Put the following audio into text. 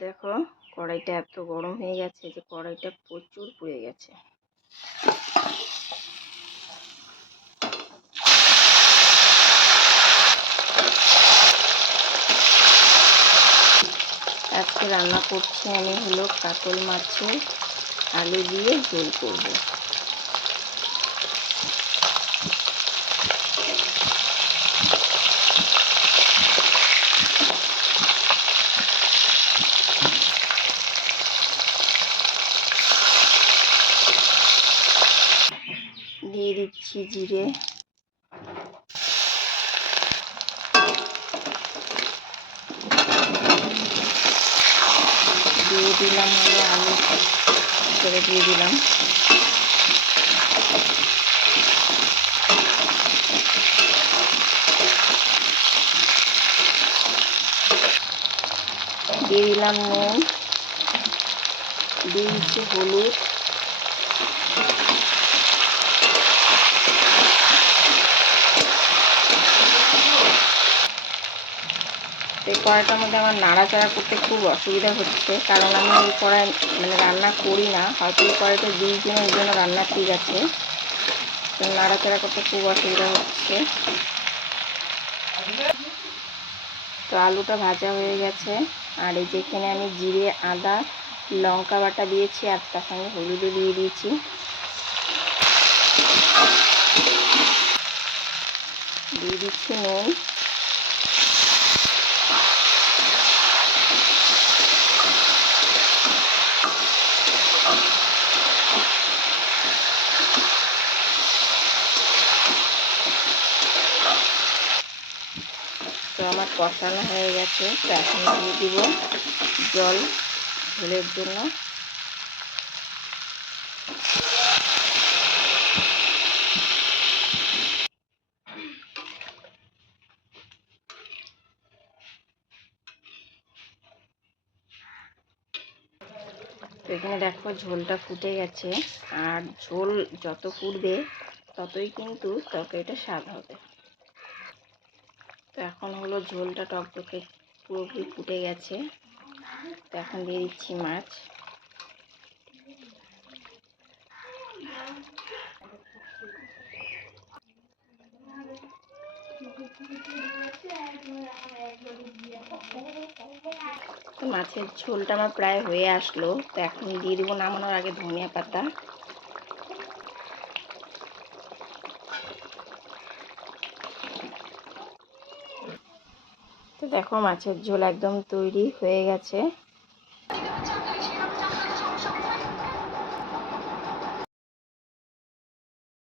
দেখো, কড়াইটা এত গরম হয়ে গেছে যে কড়াইটা প্রচুর পুড়ে গেছে। আজকে রান্না করছি আমি হলো কাতল মাছের আলু দিয়ে ঝোল করব। দিয়ে দিচ্ছি জিরে। দিয়ে দিলাম হলো আলু। করে দিয়ে দিলাম। দিয়ে দিলাম নুন। দিয়ে দিচ্ছি হলুদ এই কড়াইটার মধ্যে আমার নাড়াচাড়া করতে খুব অসুবিধা হচ্ছে। কারণ আমি এই কড়াই মানে রান্না করি না। হয়তো এই কড়াইটা দিই এই জন্য রান্না ঠিক আছে। তো নাড়াচাড়া করতে খুব অসুবিধা হচ্ছে। তো আলুটা ভাজা হয়ে গেছে। আর এই যেখানে আমি জিরে, আদা, লঙ্কা বাটা দিয়েছি আর তার সঙ্গে হলুদও দিয়ে দিয়েছি। দিয়ে দিচ্ছি নুন। আমার কষানো হয়ে গেছে, তো এখন দিয়ে দিব জল ঝোলের জন্য। এখানে দেখো ঝোলটা ফুটে গেছে, আর ঝোল যত ফুটবে ততই কিন্তু তরকারিটা স্বাদ হবে। তো এখন হলো ঝোলটা টকটকে পুরোপুরি ফুটে গেছে। তো এখন দিয়ে দিচ্ছি মাছ। তো মাছের ঝোলটা আমার প্রায় হয়ে আসলো। তো এখন দিয়ে দেবো নামানোর আগে ধনিয়া পাতা। তো দেখো মাছের ঝোল একদম তৈরি হয়ে গেছে।